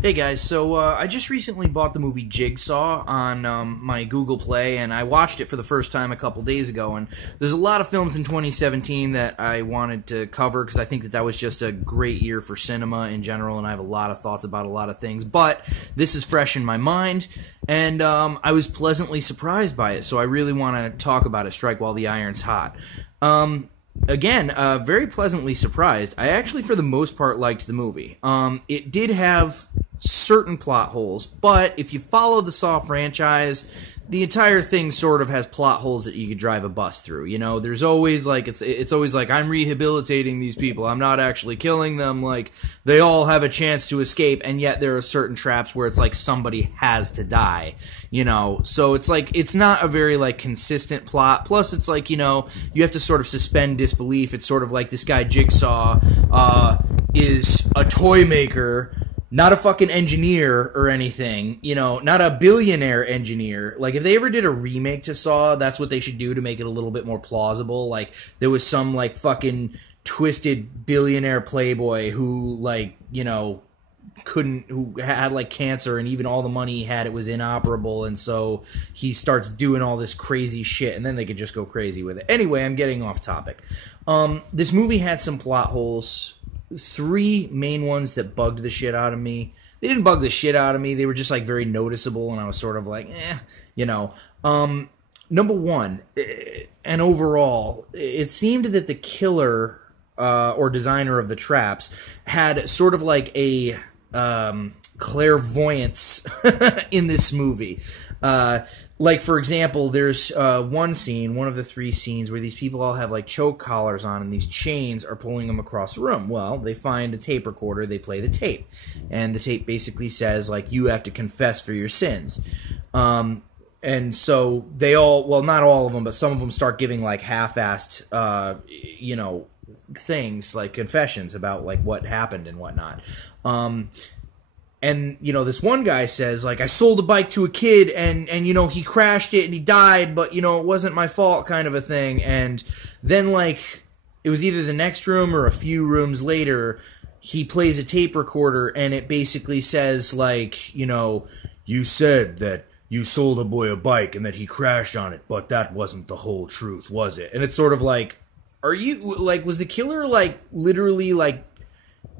Hey guys, so I just recently bought the movie Jigsaw on my Google Play, and I watched it for the first time a couple days ago. And there's a lot of films in 2017 that I wanted to cover because I think that was just a great year for cinema in general, and I have a lot of thoughts about a lot of things. But this is fresh in my mind, and I was pleasantly surprised by it, so I really want to talk about it, strike while the iron's hot. Again, very pleasantly surprised. I actually, for the most part, liked the movie. It did have certain plot holes, but if you follow the Saw franchise, the entire thing sort of has plot holes that you could drive a bus through. You know, there's always like it's always like I'm rehabilitating these people. I'm not actually killing them. Like they all have a chance to escape, and yet there are certain traps where it's like somebody has to die. You know, so it's like it's not a very like consistent plot. Plus, it's like you have to sort of suspend disbelief. It's sort of like this guy Jigsaw is a toy maker. Not a fucking engineer or anything, not a billionaire engineer. Like, if they ever did a remake to Saw, that's what they should do to make it a little bit more plausible. Like, there was some, like, fucking twisted billionaire playboy who, like, who had, like, cancer, and even all the money he had, it was inoperable, and so he starts doing all this crazy shit, and then they could just go crazy with it. Anyway, I'm getting off topic. This movie had some plot holes. Three main ones that bugged the shit out of me. They didn't bug the shit out of me. They were just like very noticeable, and I was sort of like, Number one, and overall, it seemed that the killer or designer of the traps had sort of like a clairvoyance in this movie. Like, for example, there's one scene, one of the three scenes, where these people all have, like, choke collars on, and these chains are pulling them across the room. Well, they find a tape recorder, they play the tape. And the tape basically says, like, you have to confess for your sins. And so they all, well, not all of them, but some of them start giving, like, half-assed, things, like confessions about, like, what happened and whatnot. And, this one guy says, like, I sold a bike to a kid, and he crashed it, and he died, but, it wasn't my fault, kind of a thing. And then, like, it was either the next room or a few rooms later, he plays a tape recorder, and it basically says, like, you said that you sold a boy a bike and that he crashed on it, but that wasn't the whole truth, was it? And it's sort of like, was the killer, like, literally, like,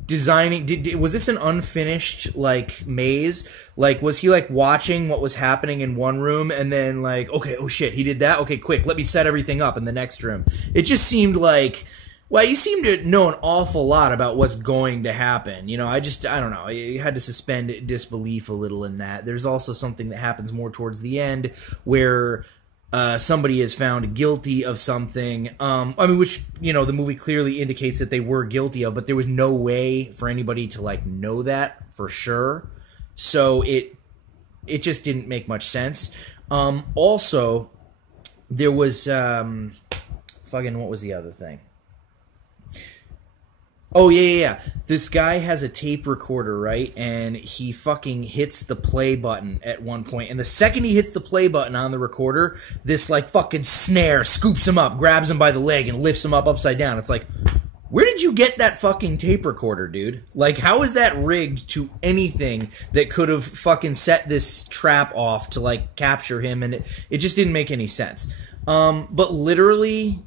designing, was this an unfinished, like, maze? Like, was he, like, watching what was happening in one room and then, like, okay, oh shit, he did that? Okay, quick, let me set everything up in the next room. It just seemed like, well, you seem to know an awful lot about what's going to happen. I don't know. You had to suspend disbelief a little in that. There's also something that happens more towards the end where somebody is found guilty of something, which, the movie clearly indicates that they were guilty of, but there was no way for anybody to, like, know that for sure. So it just didn't make much sense. Also, there was, what was the other thing? Oh, yeah. This guy has a tape recorder, right? And he fucking hits the play button at one point. And the second he hits the play button on the recorder, this, like, fucking snare scoops him up, grabs him by the leg, and lifts him up upside down. It's like, where did you get that fucking tape recorder, dude? Like, how is that rigged to anything that could have fucking set this trap off to, like, capture him? And it just didn't make any sense. But literally,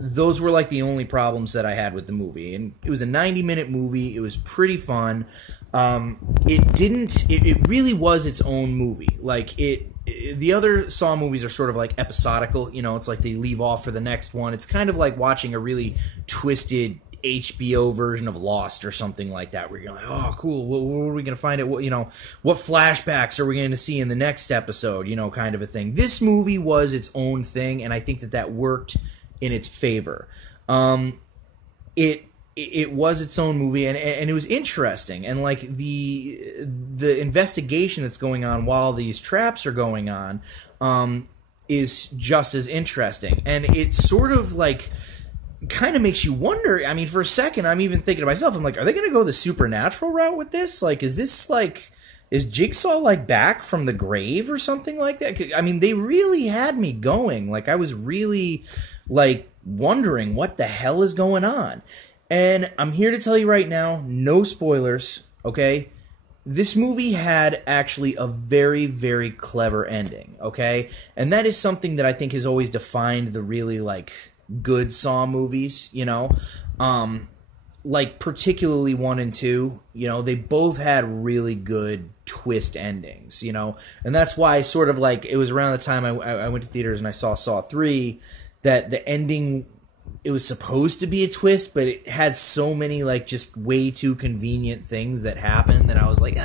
those were, like, the only problems that I had with the movie. And it was a 90-minute movie. It was pretty fun. It really was its own movie. Like, the other Saw movies are sort of, like, episodical. It's like they leave off for the next one. It's kind of like watching a really twisted HBO version of Lost or something like that, where you're like, oh, cool, what are we going to find out? What flashbacks are we going to see in the next episode? Kind of a thing. This movie was its own thing, and I think that worked in its favor. It was its own movie, and it was interesting, and like the investigation that's going on while these traps are going on is just as interesting, and it sort of like kind of makes you wonder. I mean, for a second, I'm even thinking to myself, I'm like, are they going to go the supernatural route with this? Like, is Jigsaw, like, back from the grave or something like that? I mean, they really had me going. Like, I was really, like, wondering what the hell is going on. And I'm here to tell you right now, no spoilers, okay? this movie had actually a very, very clever ending, okay? And that is something that I think has always defined the really, like, good Saw movies, you know? Like, particularly 1 and 2, you know, they both had really good twist endings, you know? And that's why, sort of, like, it was around the time I went to theaters and I saw Saw 3, that the ending, it was supposed to be a twist, but it had so many, like, just way too convenient things that happened that I was like,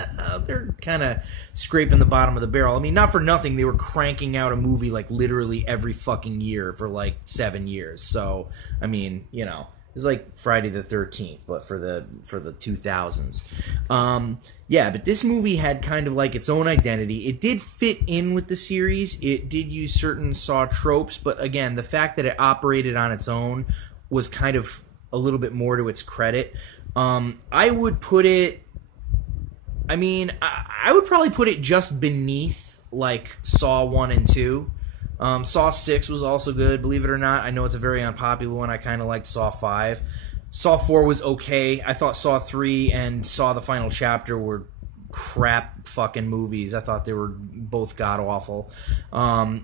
they're kind of scraping the bottom of the barrel. I mean, not for nothing, they were cranking out a movie, like, literally every fucking year for, like, 7 years. So, I mean, you know, it's like Friday the 13th, but for the 2000s. Yeah, but this movie had kind of like its own identity. It did fit in with the series. It did use certain Saw tropes, but again, the fact that it operated on its own was kind of a little bit more to its credit. I would put it, I mean, I would probably put it just beneath like Saw 1 and 2. Saw 6 was also good, believe it or not. I know it's a very unpopular one. I kind of liked Saw 5. Saw 4 was okay. I thought Saw 3 and Saw the Final Chapter were crap fucking movies. I thought they were both god-awful.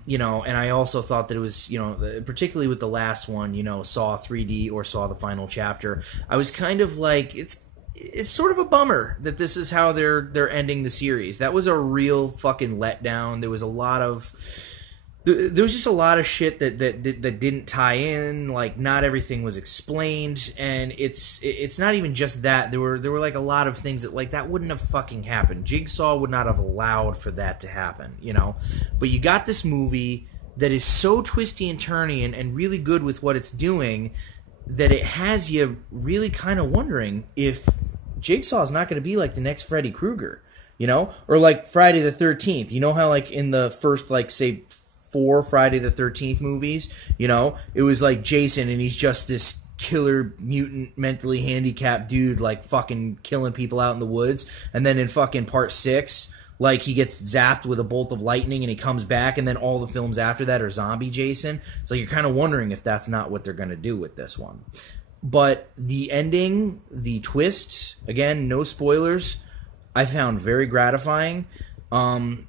You know, and I also thought that it was, you know, particularly with the last one, you know, Saw 3D or Saw the Final Chapter, I was kind of like, it's sort of a bummer that this is how they're ending the series. That was a real fucking letdown. There was just a lot of shit that didn't tie in. Like, not everything was explained, and it's not even just that. There were like a lot of things that wouldn't have fucking happened. Jigsaw would not have allowed for that to happen, you know. But you got this movie that is so twisty and turny and really good with what it's doing that it has you really kind of wondering if Jigsaw is not going to be like the next Freddy Krueger, you know, or like Friday the 13th. You know how like in the first like say 4 Friday the 13th movies, you know, it was like Jason and he's just this killer mutant mentally handicapped dude like fucking killing people out in the woods, and then in fucking part 6 like he gets zapped with a bolt of lightning and he comes back, and then all the films after that are zombie Jason. So you're kind of wondering if that's not what they're going to do with this one. But the ending, the twist, again, no spoilers, I found very gratifying. I'm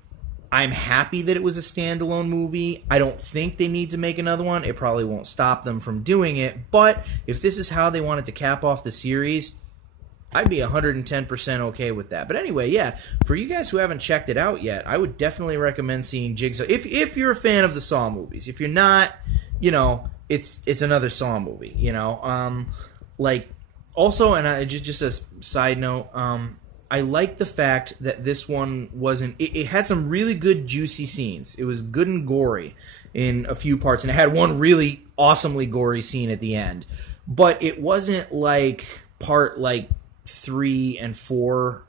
happy that it was a standalone movie. I don't think they need to make another one. It probably won't stop them from doing it. But if this is how they wanted to cap off the series, I'd be 110% okay with that. But anyway, yeah, for you guys who haven't checked it out yet, I would definitely recommend seeing Jigsaw. If you're a fan of the Saw movies. If you're not, you know, it's another Saw movie, you know. Like, also, and just a side note, I like the fact that this one wasn't... It had some really good, juicy scenes. It was good and gory in a few parts, and it had one really awesomely gory scene at the end. But it wasn't like part, like, 3 and 4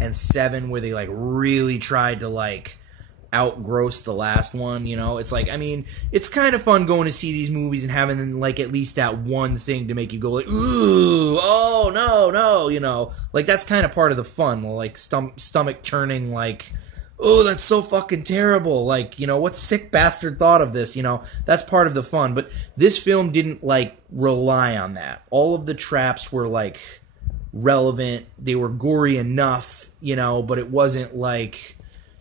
and 7 where they, like, really tried to, like, outgross the last one, you know? It's like, I mean, it's kind of fun going to see these movies and having, like, at least that one thing to make you go, like, ooh, oh, no, you know? Like, that's kind of part of the fun, like, stomach churning, like, oh, that's so fucking terrible. Like, you know, what sick bastard thought of this, you know? That's part of the fun. But this film didn't, like, rely on that. All of the traps were, like, relevant. They were gory enough, you know, but it wasn't, like,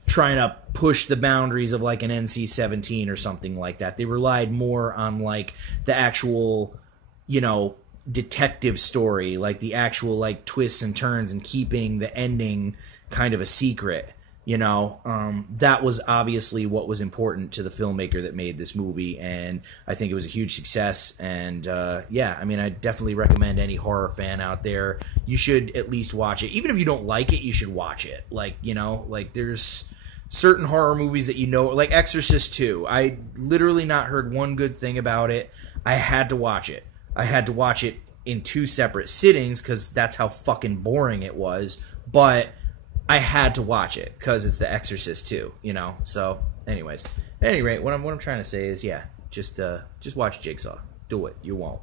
trying to push the boundaries of like an NC-17 or something like that. They relied more on like the actual, you know, detective story, like the actual like twists and turns and keeping the ending kind of a secret, you know. That was obviously what was important to the filmmaker that made this movie, and I think it was a huge success. And yeah, I mean, I definitely recommend any horror fan out there, you should at least watch it. Even if you don't like it, you should watch it. Like, you know, like there's certain horror movies that you know, like Exorcist 2. I literally not heard one good thing about it. I had to watch it. I had to watch it in 2 separate sittings because that's how fucking boring it was. But I had to watch it because it's The Exorcist 2, you know. So, anyways, at any rate, what I'm trying to say is, yeah, just watch Jigsaw. Do it. You won't.